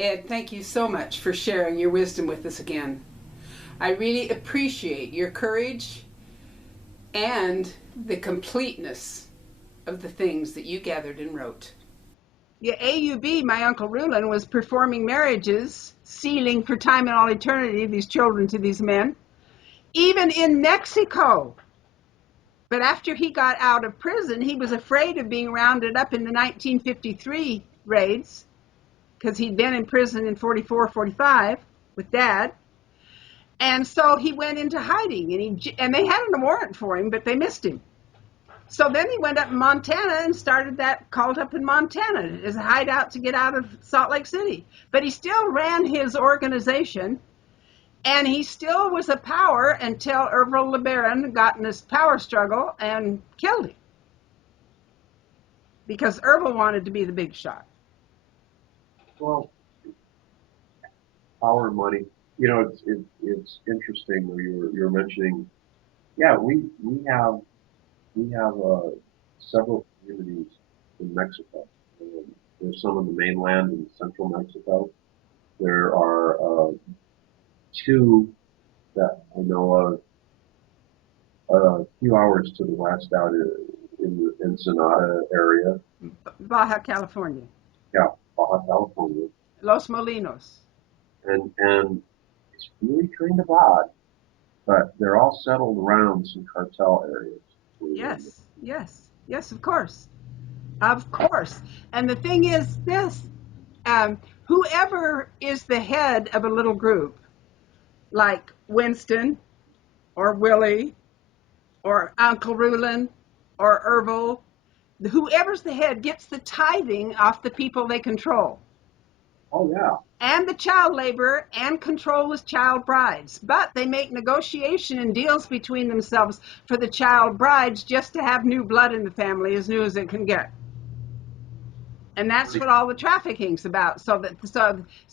Ed, thank you so much for sharing your wisdom with us again. I really appreciate your courage and the completeness of the things that you gathered and wrote. Yeah, AUB, my Uncle Rulon, was performing marriages, sealing for time and all eternity these children to these men, even in Mexico. But after he got out of prison, he was afraid of being rounded up in the 1953 raids because he'd been in prison in 44, 45 with Dad. And so he went into hiding, and they had a warrant for him, but they missed him. So then he went up in Montana and started that cult up in Montana as a hideout to get out of Salt Lake City. But he still ran his organization, and he still was a power until Ervil LeBaron got in this power struggle and killed him. Because Ervil wanted to be the big shot. Well, power and money. You know, it's interesting when you were mentioning. Yeah, we have several communities in Mexico. There's some on the mainland in central Mexico. There are two that I know of a few hours to the west out in the Ensenada area. Baja California. Yeah, Baja California. Los Molinos. And it's really kind of odd, but they're all settled around some cartel areas. Yes, yes, yes, of course. Of course. And the thing is this, whoever is the head of a little group, like Winston or Willie or Uncle Rulon or Ervil, whoever's the head gets the tithing off the people they control. Oh yeah. And the child labor and control with child brides. But they make negotiation and deals between themselves for the child brides just to have new blood in the family, as new as it can get. And that's what all the trafficking's about. So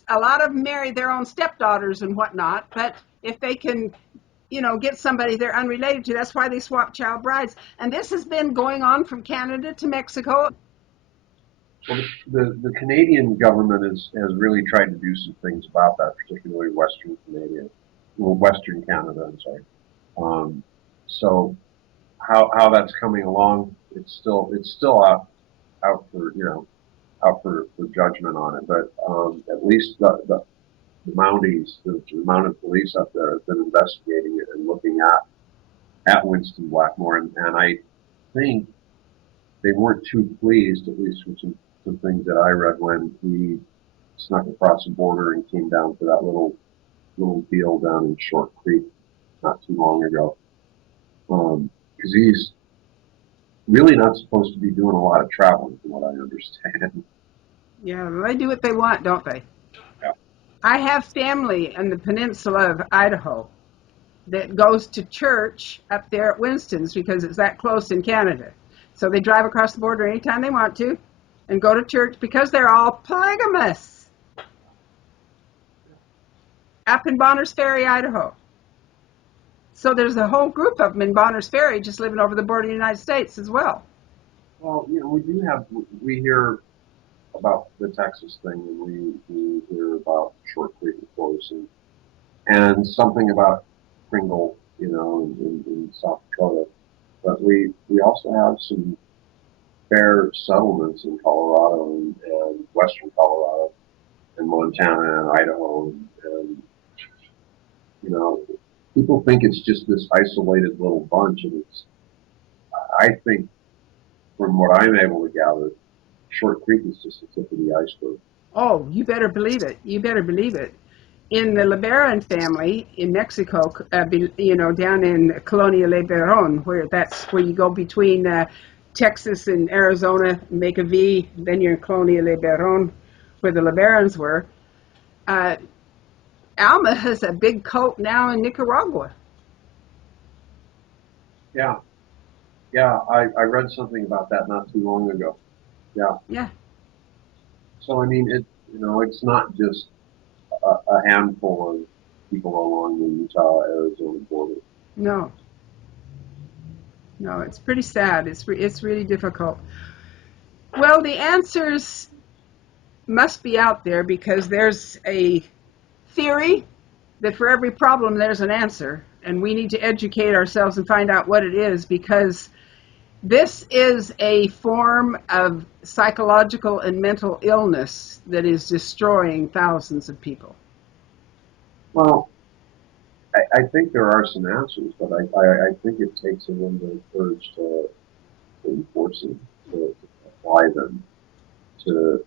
a lot of them marry their own stepdaughters and whatnot, but if they can, get somebody they're unrelated to, that's why they swap child brides. And this has been going on from Canada to Mexico. Well, the Canadian government has really tried to do some things about that, particularly Western Canada. I'm sorry. So how that's coming along, it's still out for judgment on it. But at least the Mounties, the mounted police up there, have been investigating it and looking at Winston Blackmore, and I think they weren't too pleased, at least with some things that I read when he snuck across the border and came down to that little deal down in Short Creek not too long ago. Because he's really not supposed to be doing a lot of traveling, from what I understand. Yeah, they do what they want, don't they? Yeah. I have family in the peninsula of Idaho that goes to church up there at Winston's because it's that close in Canada. So they drive across the border anytime they want to and go to church because they're all polygamists up in Bonners Ferry, Idaho. So there's a whole group of them in Bonners Ferry just living over the border of the United States as well. Well, we hear about the Texas thing, and we hear about Short Creek, of course, and something about Pringle, in South Dakota. But we also have some fair settlements in Colorado and western Colorado and Montana and Idaho, and people think it's just this isolated little bunch, and I think, from what I'm able to gather, Short Creek is just the tip of the iceberg. Oh, you better believe it. You better believe it. In the LeBaron family in Mexico, down in Colonia LeBaron, that's where you go between Texas and Arizona, make a V, then you're in Colonia LeBaron, where the LeBarons were. Alma has a big cult now in Nicaragua. Yeah, yeah, I read something about that not too long ago. Yeah. Yeah. So I mean, it's not just a handful of people along the Utah-Arizona border. No. No, it's pretty sad. It's really difficult. Well, the answers must be out there, because there's a theory that for every problem there's an answer, and we need to educate ourselves and find out what it is, because this is a form of psychological and mental illness that is destroying thousands of people. Well, I think there are some answers, but I think it takes a little bit of courage to enforce them, to apply them, to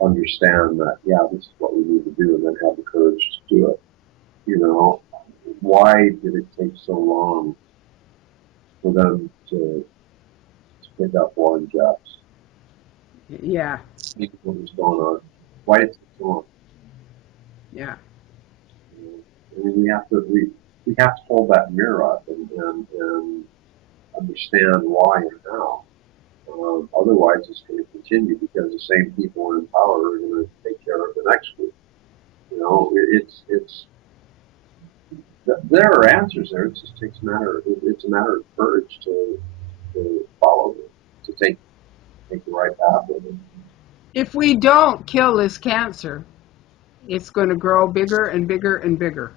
understand that, yeah, this is what we need to do, and then have the courage to do it. You know, why did it take so long for them to pick up Warren Jeffs? Yeah. See what was going on. Why did it take so long? Yeah. I mean, we have to hold that mirror up and understand why and how. Otherwise, it's going to continue, because the same people in power are going to take care of the next group. You know, there are answers there. It just takes it's a matter of courage to follow them, to take the right path with it. If we don't kill this cancer, it's going to grow bigger and bigger and bigger.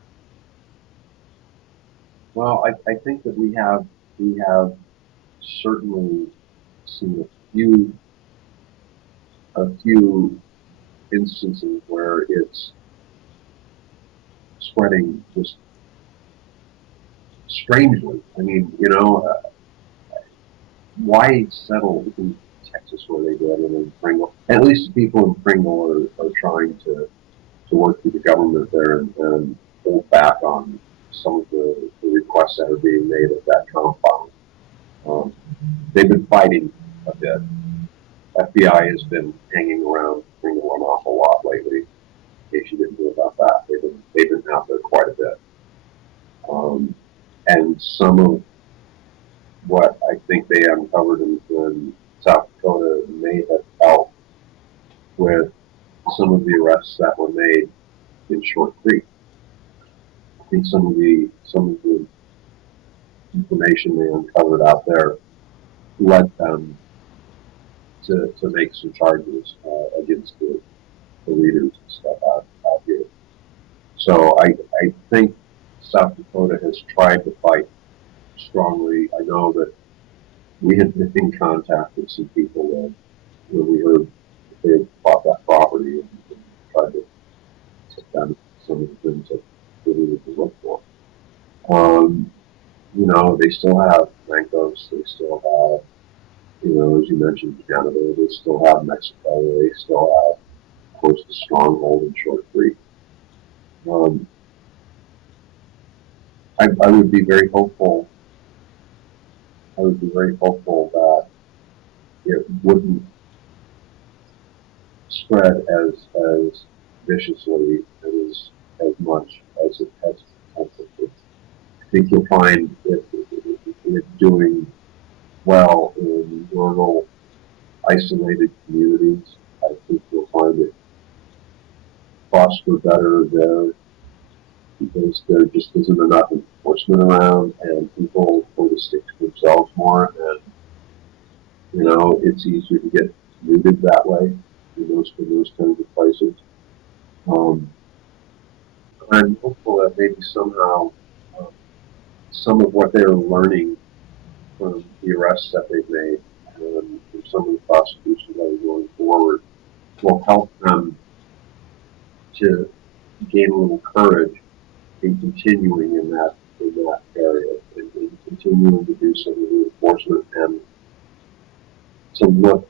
Well, I think that we have certainly seen a few instances where it's spreading just strangely. I mean, you know, why settle in Texas where they did, and in Pringle? At least the people in Pringle are trying to work through the government there and hold back on some of the requests that are being made at that compound. They've been fighting a bit. FBI has been hanging around Pringle an awful lot lately. In case you didn't know about that, they've been out there quite a bit. And some of what I think they uncovered in South Dakota may have helped with some of the arrests that were made in Short Creek. I think some of the information they uncovered out there led them to make some charges against the leaders and stuff out here. So I think South Dakota has tried to fight strongly. I know that we had been in contact with some people when we heard that they had bought that property, and tried to sit down some of the things that we needed to look for. You know, they still have Mancos, they still have, you know, as you mentioned, Canada, they still have Mexico, they still have, of course, the stronghold in Short Creek. I would be very hopeful. I would be very hopeful that it wouldn't spread as viciously and as much as it has potential to. I think you'll find it doing well in rural, isolated communities. I think you'll find it prosper better there, because there just isn't enough enforcement around, and people sort of stick to themselves more, and you know, it's easier to get looted that way in those kinds of places. I'm hopeful that maybe somehow some of what they're learning from the arrests that they've made and from some of the prosecutions that are going forward will help them to gain a little courage in continuing in that area, and continuing to do some of the enforcement, and to look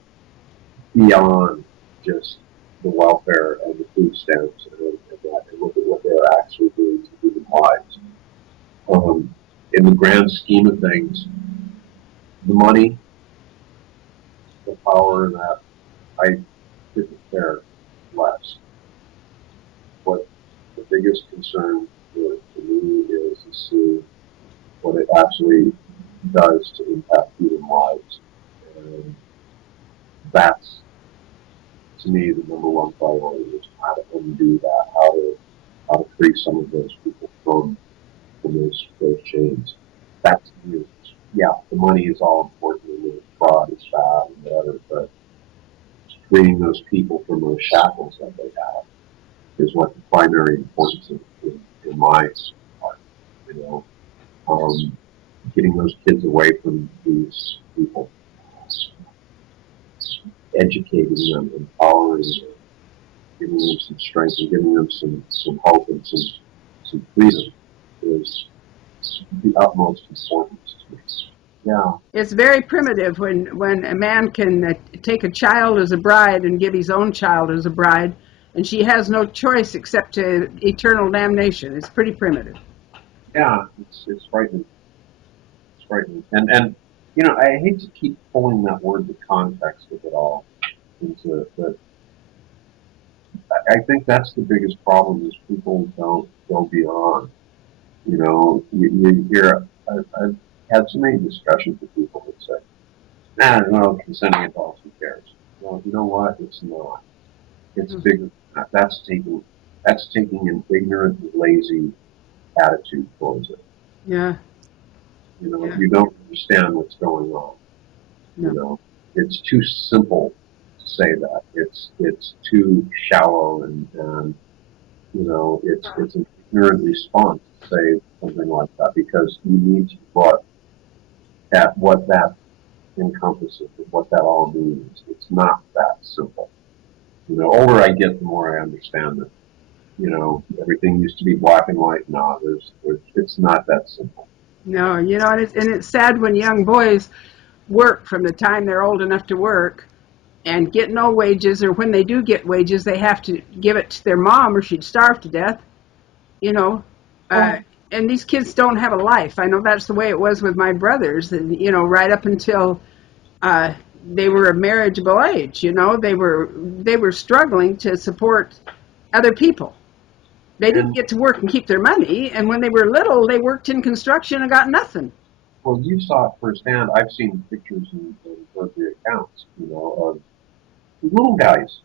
beyond just the welfare and the food stamps and that, and look at what they're actually doing to human lives. In the grand scheme of things, the money, the power, and that, I didn't care less. What the biggest concern for me is to see what it actually does to impact human lives. And that's, to me, the number one priority, is how to undo that, how to free some of those people from those chains. That, to me, is, yeah, the money is all important, and the fraud is bad and whatever, but freeing those people from those shackles that they have is what the primary importance in my part, you know. Getting those kids away from these people, educating them, empowering them, giving them some strength and giving them some hope and some freedom is the utmost importance to me. Yeah. It's very primitive when a man can take a child as a bride and give his own child as a bride, and she has no choice except to eternal damnation. It's pretty primitive. Yeah, it's frightening. It's frightening. And you know, I hate to keep pulling that word to context of it all into it, but I think that's the biggest problem is people don't go beyond. You know, you hear, I've had so many discussions with people that say, no, consenting adults, who cares? Well, you know what? It's not. It's bigger than that. That's taking an ignorant, lazy attitude towards it. Yeah. You know, you don't understand what's going on. No. You know, it's too simple to say that. It's too shallow and you know, it's an ignorant response to say something like that because you need to look at what that encompasses, what that all means. It's not that simple. You know, older I get, the more I understand that, you know, everything used to be black and white. No, it's not that simple. No, you know, and it's sad when young boys work from the time they're old enough to work and get no wages, or when they do get wages, they have to give it to their mom or she'd starve to death, you know. And these kids don't have a life. I know that's the way it was with my brothers, and, you know, right up until they were of marriageable age, you know, they were struggling to support other people. They didn't get to work and keep their money, and when they were little, they worked in construction and got nothing. Well, you saw it firsthand. I've seen pictures and heard the accounts, you know, of little guys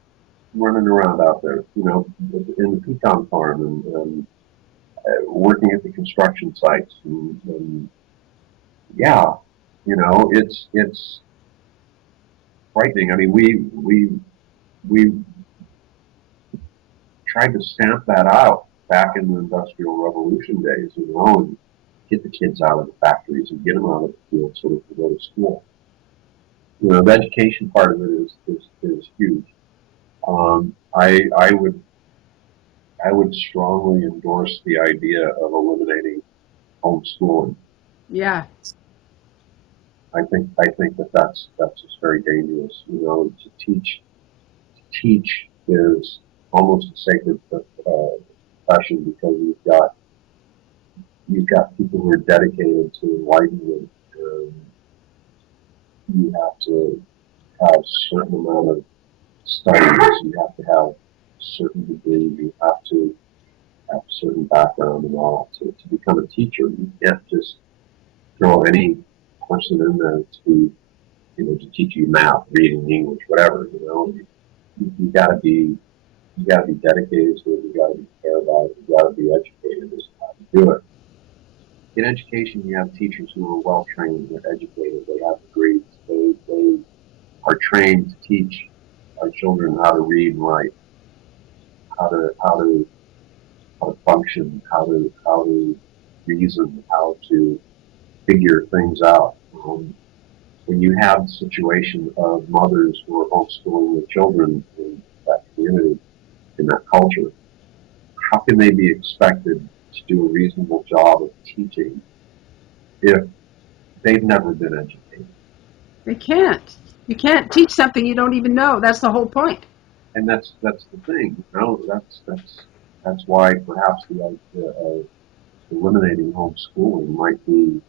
running around out there, you know, in the pecan farm and working at the construction sites. And yeah, you know, it's frightening. I mean, we tried to stamp that out back in the Industrial Revolution days, you know, and get the kids out of the factories and get them out of the fields so they can go to school. You know, the education part of it is huge. I would strongly endorse the idea of eliminating homeschooling. Yeah. I think that's just very dangerous. You know, to teach is almost a sacred profession because you've got people who are dedicated to enlightenment. You have to have a certain amount of studies. You have to have a certain degree. You have to have a certain background and all to become a teacher. You can't just throw any person in there to be, you know, to teach you math, reading, English, whatever. You know, you got to be dedicated to it. You got to be care about it. You got to be educated as to how to do it. In education, you have teachers who are well trained, they're educated, they have degrees, they are trained to teach our children how to read and write, how to function, how to reason, how to figure things out. When you have the situation of mothers who are homeschooling their children in that community, in that culture, how can they be expected to do a reasonable job of teaching if they've never been educated? They can't. You can't teach something you don't even know. That's the whole point. And that's the thing. You know, that's why perhaps the idea of eliminating homeschooling might be,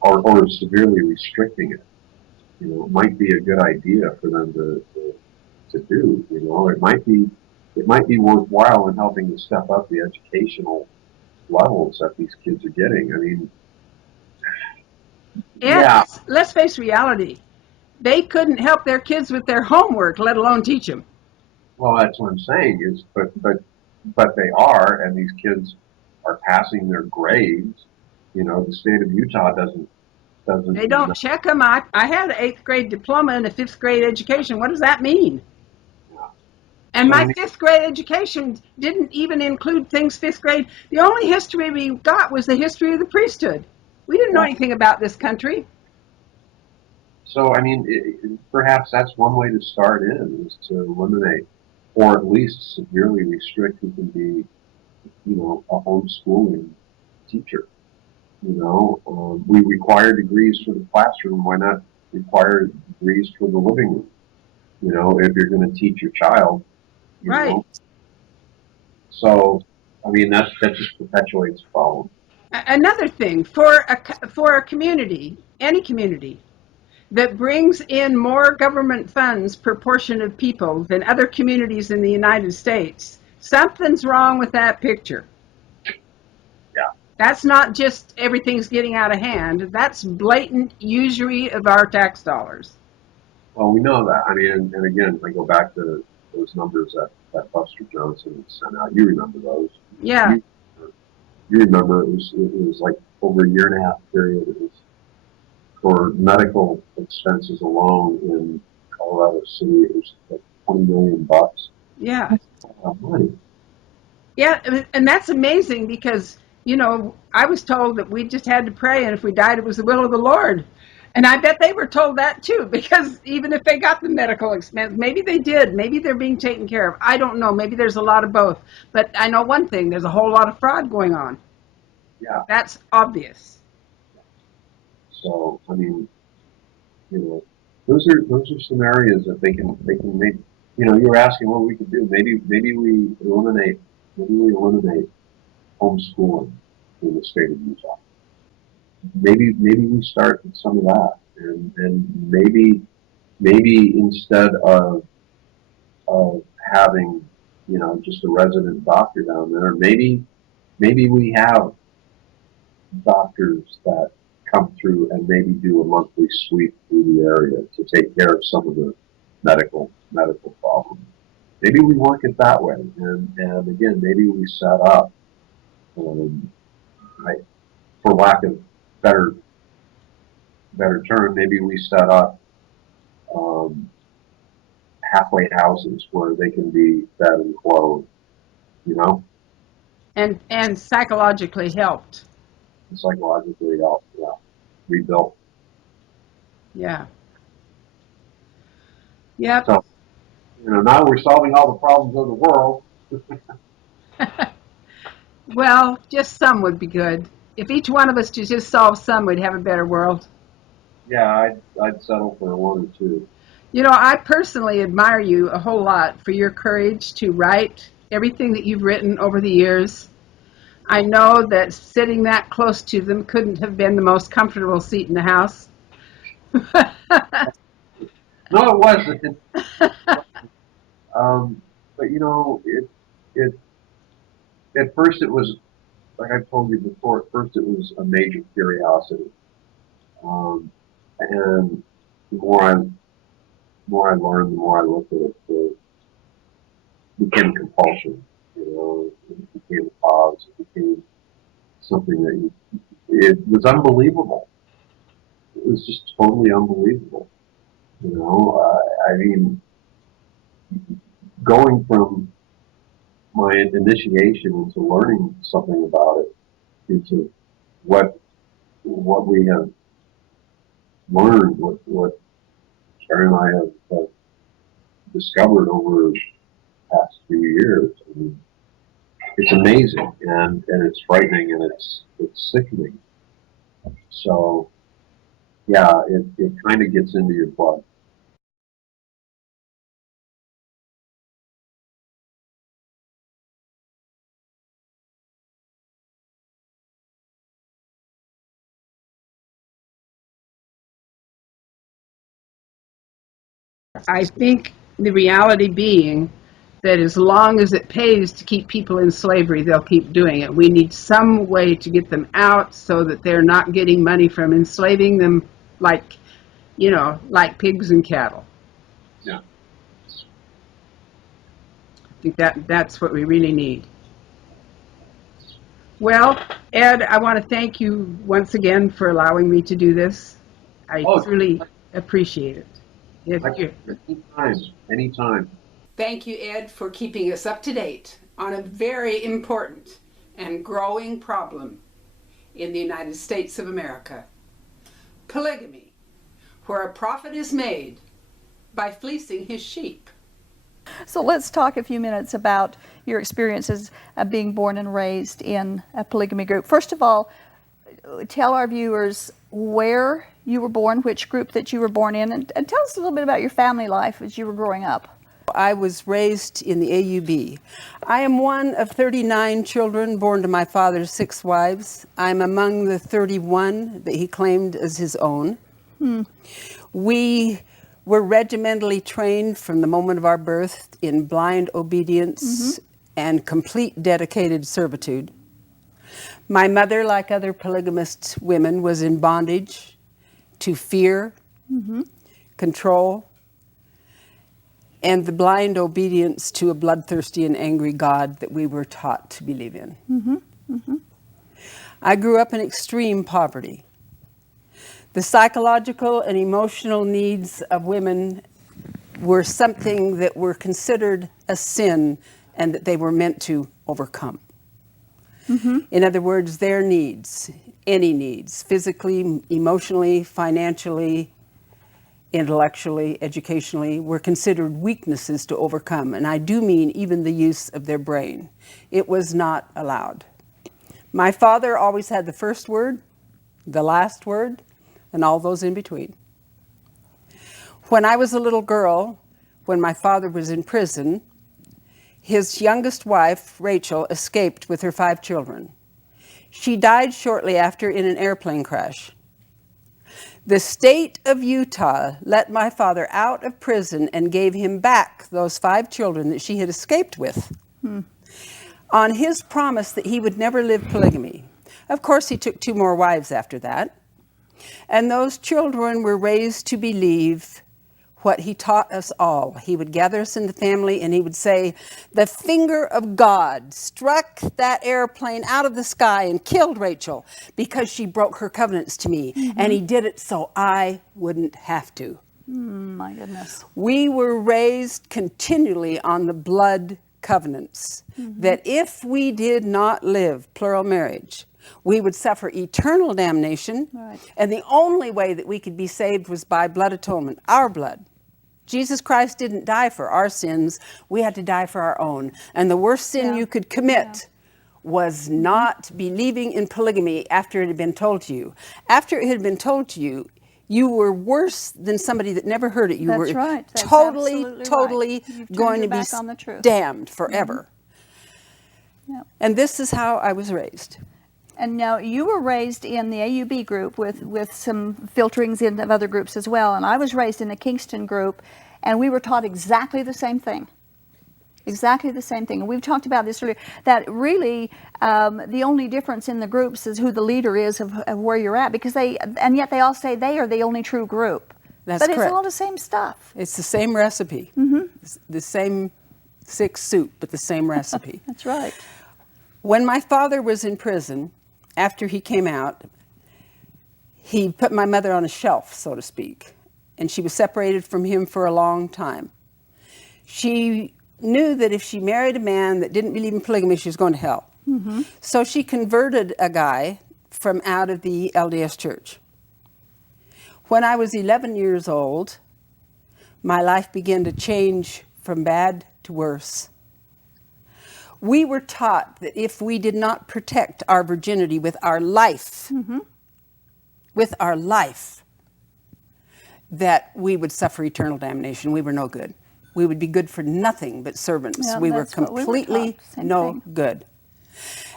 or severely restricting it. You know, it might be a good idea for them to do. You know, it might be worthwhile in helping to step up the educational levels that these kids are getting. I mean, And yeah. let's face reality. They couldn't help their kids with their homework, let alone teach them. Well, that's what I'm saying is, but they are, and these kids are passing their grades. You know, the state of Utah doesn't doesn't, They don't check them. I had an 8th grade diploma and a 5th grade education. What does that mean? yeah. And So, I my mean, 5th grade education didn't even include things 5th grade. The only history we got was the history of the priesthood. We didn't know yeah. anything about this country. So, I mean, perhaps that's one way to start in, is to eliminate, or at least severely restrict who can be, a homeschooling teacher. We require degrees for the classroom. Why not require degrees for the living room? If you're going to teach your child, you Right. know. So, I mean, that just perpetuates the problem. Another thing, for a community, any community, that brings in more government funds per portion of people than other communities in the United States, something's wrong with that picture. Yeah. That's not just everything's getting out of hand. That's blatant usury of our tax dollars. Well, we know that. I mean, and again, if I go back to those numbers that Buster Johnson sent out, you remember those. Yeah, You, you remember it was like over a year and a half period. It was for medical expenses alone in Colorado City. It was like $20 million. yeah, That's a lot of money. yeah, and that's amazing because, I was told that we just had to pray, and if we died, it was the will of the Lord. And I bet they were told that too, because even if they got the medical expense, maybe they did, maybe they're being taken care of. I don't know. Maybe there's a lot of both. But I know one thing, there's a whole lot of fraud going on. Yeah. That's obvious. So, I mean, those are some areas that they can make. You were asking what we could do. Maybe we eliminate homeschooling in the state of Utah. Maybe we start with some of that, and maybe instead of having just a resident doctor down there, maybe we have doctors that come through and maybe do a monthly sweep through the area to take care of some of the medical problems. Maybe we work it that way, and again, maybe we set up, um, I, for lack of better better term, maybe we set up um, halfway houses where they can be fed and clothed, And psychologically helped. and psychologically help, yeah, rebuilt. Yeah. Yep. So, now we're solving all the problems of the world. Well, just some would be good. If each one of us could just solve some, we'd have a better world. Yeah, I'd settle for one or two. I personally admire you a whole lot for your courage to write everything that you've written over the years. I know that sitting that close to them couldn't have been the most comfortable seat in the house. No, it wasn't. Um, but it at first it was, like I told you before. At first it was a major curiosity, and the more I learned, the more I looked at it, it became compulsion. It became a cause. It became something it was unbelievable. It was just totally unbelievable. I mean, going from my initiation into learning something about it, into what we have learned, what Carrie and I have discovered over the past few years. I mean, it's amazing, and it's frightening, and it's sickening. So yeah, it kind of gets into your blood. I think the reality being that as long as it pays to keep people in slavery, they'll keep doing it. We need some way to get them out so that they're not getting money from enslaving them like, like pigs and cattle. Yeah. I think that's what we really need. Well, Ed, I want to thank you once again for allowing me to do this. I Oh, truly appreciate it. anytime, anytime. Thank you, Ed, for keeping us up to date on a very important and growing problem in the United States of America. Polygamy, where a profit is made by fleecing his sheep. So let's talk a few minutes about your experiences of being born and raised in a polygamy group. First of all, tell our viewers where you were born, which group that you were born in, and tell us a little bit about your family life as you were growing up. I was raised in the AUB. I am one of 39 children born to my father's 6 wives. I'm among the 31 that he claimed as his own. We were regimentally trained from the moment of our birth in blind obedience and complete dedicated servitude. My mother, like other polygamist women, was in bondage to fear, control, and the blind obedience to a bloodthirsty and angry God that we were taught to believe in. I grew up in extreme poverty. The psychological and emotional needs of women were something that were considered a sin and that they were meant to overcome. In other words, their needs, any needs, physically, emotionally, financially, intellectually, educationally, were considered weaknesses to overcome. And I do mean even the use of their brain. It was not allowed. My father always had the first word, the last word, and all those in between. When I was a little girl, when my father was in prison, his youngest wife, Rachel, escaped with her 5 children. She died shortly after in an airplane crash. The state of Utah let my father out of prison and gave him back those 5 children that she had escaped with, on his promise that he would never live polygamy. Of course, he took 2 more wives after that. And those children were raised to believe what he taught us all. He would gather us in the family and he would say, the finger of God struck that airplane out of the sky and killed Rachel because she broke her covenants to me. And he did it so I wouldn't have to. My goodness. We were raised continually on the blood covenants, that if we did not live plural marriage, we would suffer eternal damnation. Right. And the only way that we could be saved was by blood atonement, our blood. Jesus Christ didn't die for our sins. We had to die for our own. And the worst sin you could commit was not believing in polygamy after it had been told to you. After it had been told to you, you were worse than somebody that never heard it. You That's were right. That's totally absolutely right. going to be on the truth. damned forever. Yep. And this is how I was raised. And now you were raised in the AUB group with some filterings in of other groups as well. And I was raised in the Kingston group, and we were taught exactly the same thing. Exactly the same thing. And we've talked about this earlier, that really the only difference in the groups is who the leader is of where you're at, because and yet they all say they are the only true group. That's but correct. It's all the same stuff. It's the same recipe. The same 6 soup, but the same recipe. That's right. When my father was in prison, after he came out, he put my mother on a shelf, so to speak, and she was separated from him for a long time. She knew that if she married a man that didn't believe in polygamy, she was going to hell. So she converted a guy from out of the LDS church. When I was 11 years old, my life began to change from bad to worse. We were taught that if we did not protect our virginity with our life, that we would suffer eternal damnation. We were no good. We would be good for nothing but servants. Yeah, we were that's what we were completely taught. Same no thing. good.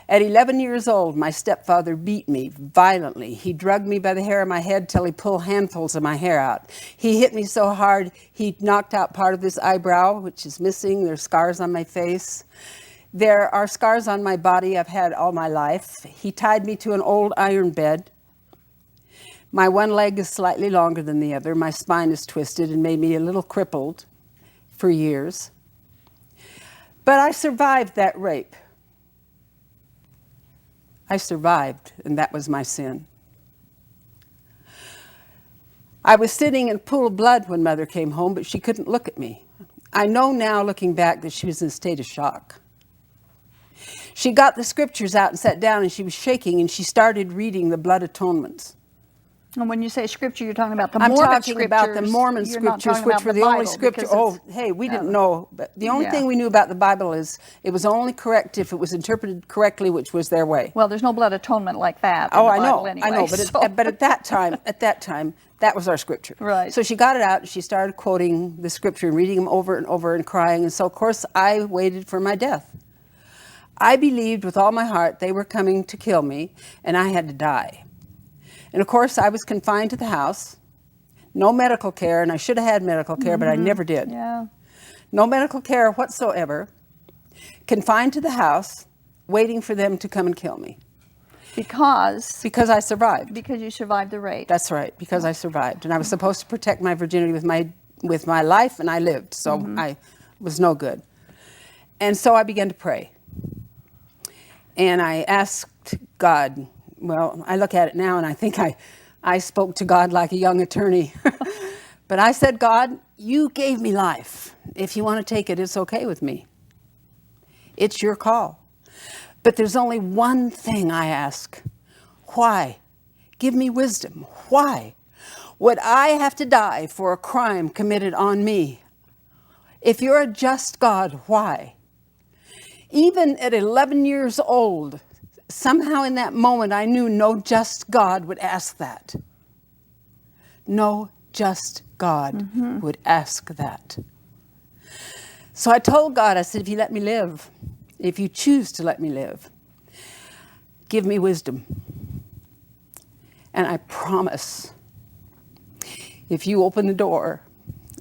At 11 years old, my stepfather beat me violently. He drugged me by the hair of my head till he pulled handfuls of my hair out. He hit me so hard, he knocked out part of this eyebrow, which is missing. There's scars on my face. There are scars on my body I've had all my life. He tied me to an old iron bed. My one leg is slightly longer than the other. My spine is twisted and made me a little crippled for years. But I survived that rape. I survived, and that was my sin. I was sitting in a pool of blood when Mother came home, but she couldn't look at me. I know now, looking back, that she was in a state of shock. She got the scriptures out and sat down, and she was shaking, and she started reading the blood atonements. And when you say scripture, you're talking about the I'm Mormon talking about the Mormon You're not scriptures, talking which about were the Bible, only scripture. because Oh, it's- hey, we didn't know. But the only Yeah. thing we knew about the Bible is it was only correct if it was interpreted correctly, which was their way. Well, there's no blood atonement like that in Oh, the I Bible know, anyway, I know. But so- but at that time, that was our scripture. Right. So she got it out and she started quoting the scripture and reading them over and over and crying. And so, of course, I waited for my death. I believed with all my heart they were coming to kill me, and I had to die. And of course, I was confined to the house. No medical care, and I should have had medical care, but I never did. Yeah. No medical care whatsoever. Confined to the house, waiting for them to come and kill me. Because Because I survived. you survived the rape. That's right, because I survived. And I was supposed to protect my virginity with my life, and I lived, so I was no good. And so I began to pray. And I asked God, well, I look at it now and I think I spoke to God like a young attorney. But I said, God, you gave me life. If you want to take it, it's okay with me. It's your call. But there's only one thing I ask. Why? Give me wisdom. Why would I have to die for a crime committed on me? If you're a just God, why? Even at 11 years old, somehow in that moment I knew no just God would ask that. No just God would ask that. So I told God, I said, if you let me live, if you choose to let me live, give me wisdom. And I promise, if you open the door,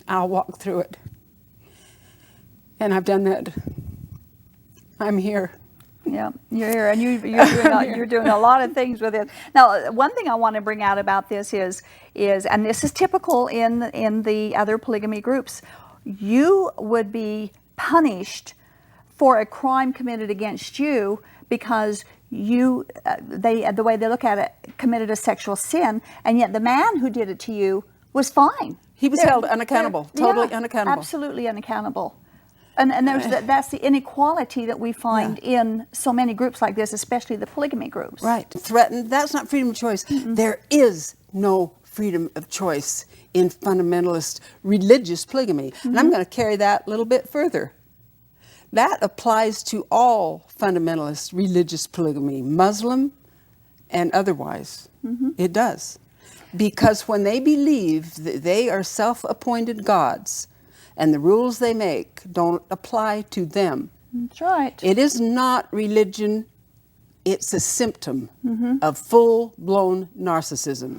I'll walk through it. And I've done that. I'm here. Yeah, you're here, and you're doing a lot of things with it. Now, one thing I want to bring out about this is, and this is typical in the other polygamy groups, you would be punished for a crime committed against you because the way they look at it, committed a sexual sin, and yet the man who did it to you was fine. He was held unaccountable, totally unaccountable. Absolutely unaccountable. And that's the inequality that we find in so many groups like this, especially the polygamy groups. Right. Threatened. That's not freedom of choice. There is no freedom of choice in fundamentalist religious polygamy. And I'm going to carry that a little bit further. That applies to all fundamentalist religious polygamy, Muslim and otherwise. It does. Because when they believe that they are self-appointed gods, and the rules they make don't apply to them. That's right. It is not religion, it's a symptom of full-blown narcissism.